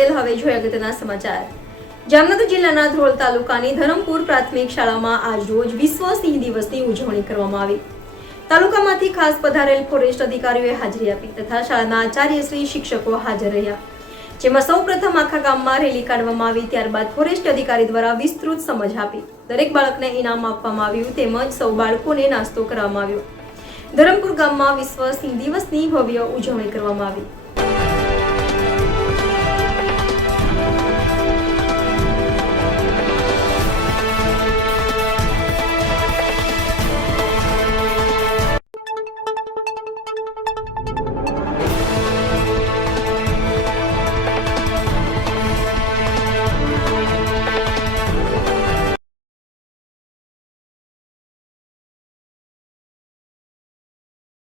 પટેલ। હવે જોઈએ અગત્યના સમાચાર। જામનગર જિલ્લાના ધ્રોલ તાલુકાની ધરમપુર પ્રાથમિક શાળામાં આજરોજ વિશ્વ સિંહ દિવસની ઉજવણી કરવામાં આવી। તાલુકામાંથી ખાસ પધારેલ ફોરેસ્ટ અધિકારીઓએ હાજરી આપી તથા શાળાના આચાર્યશ્રી શિક્ષકો હાજર રહ્યા, જેમાં સૌપ્રથમ આખા ગામમાં રેલી કાઢવામાં આવી। ત્યારબાદ ફોરેસ્ટ અધિકારી દ્વારા વિસ્તૃત સમજ આપી દરેક બાળકને ઇનામ આપવામાં આવ્યું તેમજ સૌ બાળકોને નાસ્તો કરવામાં આવ્યો। ધરમપુર ગામમાં વિશ્વ સિંહ દિવસની ભવ્ય ઉજવણી કરવામાં આવી।